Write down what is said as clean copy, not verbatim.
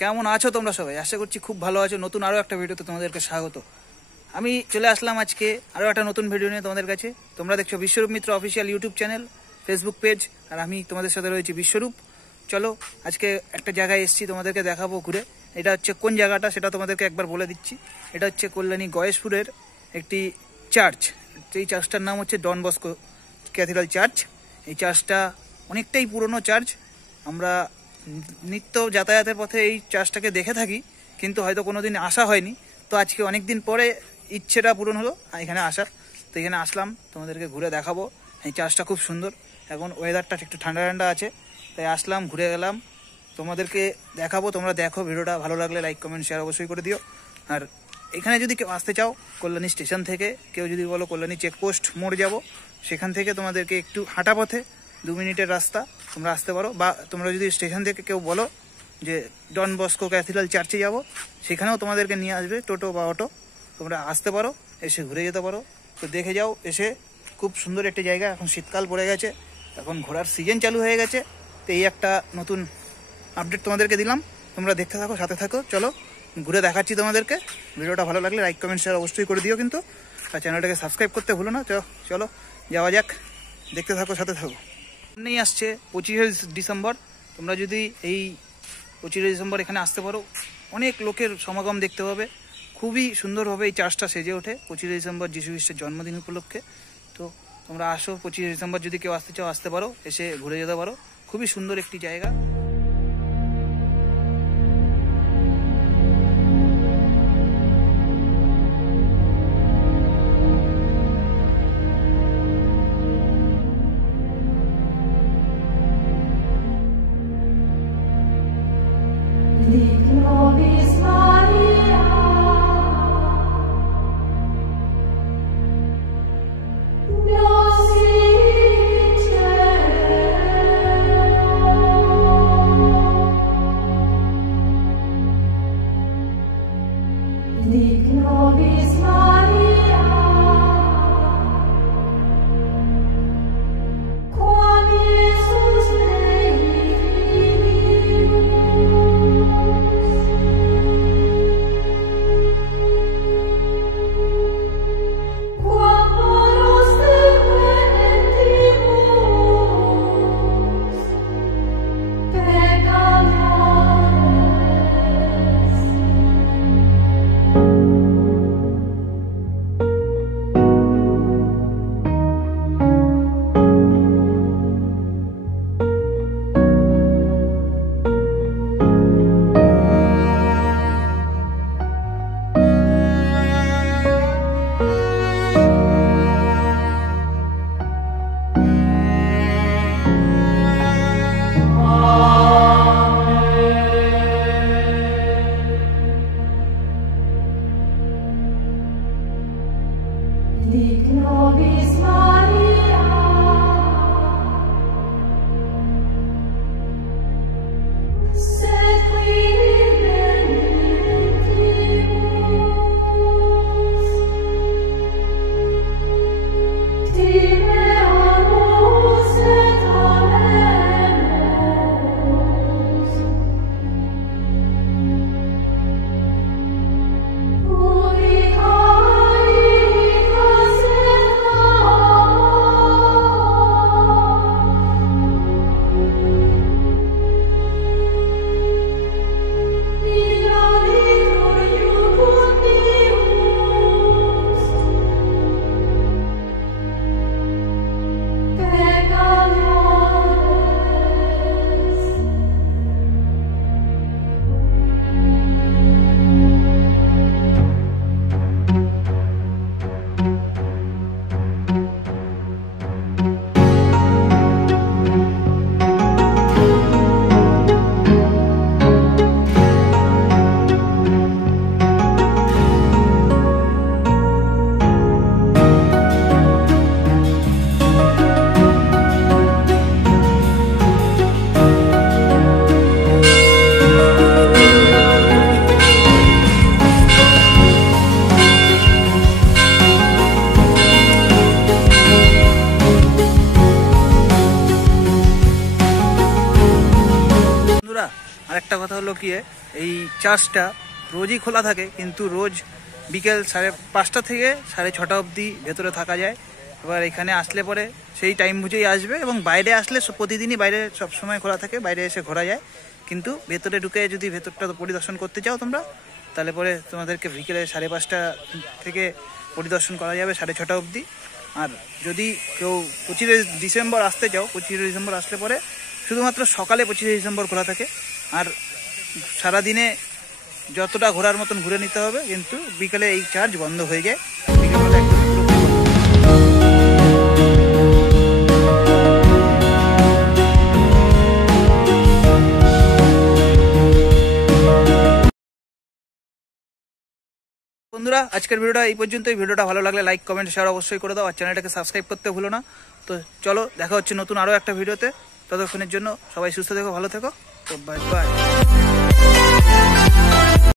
কেমন আছো তোমরা সবাই? আশা করছি খুব ভালো আছো। নতুন আরও একটা ভিডিওতে তোমাদেরকে স্বাগত। আমি চলে আসলাম আজকে আরও একটা নতুন ভিডিও নিয়ে তোমাদের কাছে। তোমরা দেখছো Biswarup Mitra official YouTube channel, Facebook page, আর আমি তোমাদের সাথে রয়েছি বিশ্বরূপ। চলো আজকে একটা জায়গায় এসেছি, তোমাদেরকে দেখাবো ঘুরে। এটা হচ্ছে কোন জায়গাটা সেটা তোমাদেরকে একবার বলে দিচ্ছি। এটা হচ্ছে কল্যাণী গয়েশপুরের একটি চার্চ। এই চার্চটার নাম হচ্ছে ডন বস্কো ক্যাথিড্রাল চার্চ। এই চার্চটা অনেকটাই পুরনো চার্চ। আমরা নিত্য যাতায়াতের পথে এই চার্চটাকে দেখে থাকি, কিন্তু হয়তো কোনোদিন আসা হয়নি। তো আজকে অনেক দিন পরে ইচ্ছেটা পূরণ হলো এখানে আসার। তো এখানে আসলাম, তোমাদেরকে ঘুরে দেখাবো। এই চার্চটা খুব সুন্দর। এখন ওয়েদারটা একটু ঠান্ডা ঠান্ডা আছে, তাই আসলাম, ঘুরে গেলাম, তোমাদেরকে দেখাবো। তোমরা দেখো, ভিডিওটা ভালো লাগলে লাইক কমেন্ট শেয়ার অবশ্যই করে দিও। আর এখানে যদি কেউ আসতে চাও কল্যাণী স্টেশন থেকে, কেউ যদি বলো কল্যাণী চেকপোস্ট মোড় যাব, সেখান থেকে তোমাদেরকে একটু হাঁটা পথে 2 মিনিটের রাস্তা, তোমরা আসতে পারো। বা তোমরা যদি স্টেশন থেকে কেউ বলো যে ডন বস্কো ক্যাথিড্রাল চার্চে যাব, সেখানেও তোমাদেরকে নিয়ে আসবে টোটো বা অটো। তোমরা আসতে পারো, এসে ঘুরে যেতে পারো। তো দেখে যাও এসে, খুব সুন্দর একটা জায়গা। এখন শীতকাল পড়ে গেছে, এখন ঘোরার সিজন চালু হয়ে গেছে। তো এই একটা নতুন আপডেট তোমাদেরকে দিলাম, তোমরা দেখতে থাকো, সাথে থাকো। চলো ঘুরে দেখাচ্ছি তোমাদেরকে। ভিডিওটা ভালো লাগলে লাইক কমেন্ট শেয়ার অবশ্যই করে দিও কিন্তু, আর চ্যানেলটাকে সাবস্ক্রাইব করতে ভুলো না। চলো যাওয়া যাক, দেখতে থাকো, সাথে থাকো। সামনেই আসছে 25শে ডিসেম্বর। তোমরা যদি এই 25শে ডিসেম্বর এখানে আসতে পারো, অনেক লোকের সমাগম দেখতে পাবে। খুবই সুন্দরভাবে এই চার্চটা সেজে ওঠে 25শে ডিসেম্বর যীশু খ্রিস্টের জন্মদিন উপলক্ষে। তো তোমরা আসো, 25শে ডিসেম্বর যদি কেউ আসতে চাও আসতে পারো, এসে ঘুরে যেতে পারো। খুবই সুন্দর একটি জায়গা। Holy, holy, একটা কথা হলো কি, এই চার্চটা রোজই খোলা থাকে, কিন্তু রোজ বিকেল 5:30 থেকে 6:30 অবধি ভেতরে থাকা যায়। এবার এখানে আসলে পরে সেই টাইম বুঝেই আসবে, এবং বাইরে আসলে প্রতিদিনই বাইরে সবসময় খোলা থাকে, বাইরে এসে ঘোরা যায়। কিন্তু ভেতরে ঢুকে যদি ভেতরটা পরিদর্শন করতে চাও তোমরা, তাহলে পরে তোমাদেরকে বিকেলে 5:30 থেকে পরিদর্শন করা যাবে 6:30 অবধি। আর যদি কেউ 25 ডিসেম্বর আসতে চাও, 25 ডিসেম্বর আসলে পরে শুধুমাত্র সকালে 25 ডিসেম্বর খোলা থাকে। আর সারাদিনে যতটা ঘোরার মতন ঘুরে নিতে হবে, কিন্তু বিকেলে এই চার্জ বন্ধ হয়ে যায়। বিকেলবেলা একদম পুরোপুরি বন্ধ। বন্ধুরা, আজকের ভিডিওটা এই পর্যন্তই। ভিডিওটা ভালো লাগলে লাইক, কমেন্ট, শেয়ার অবশ্যই করে দাও, আর চ্যানেলটাকে সাবস্ক্রাইব করতে ভুলো না। তো চলো, দেখা হচ্ছে নতুন আরও একটা ভিডিওতে। ততক্ষণের জন্য সবাই সুস্থ থেকো, ভালো থেকো। তো বাই বাই।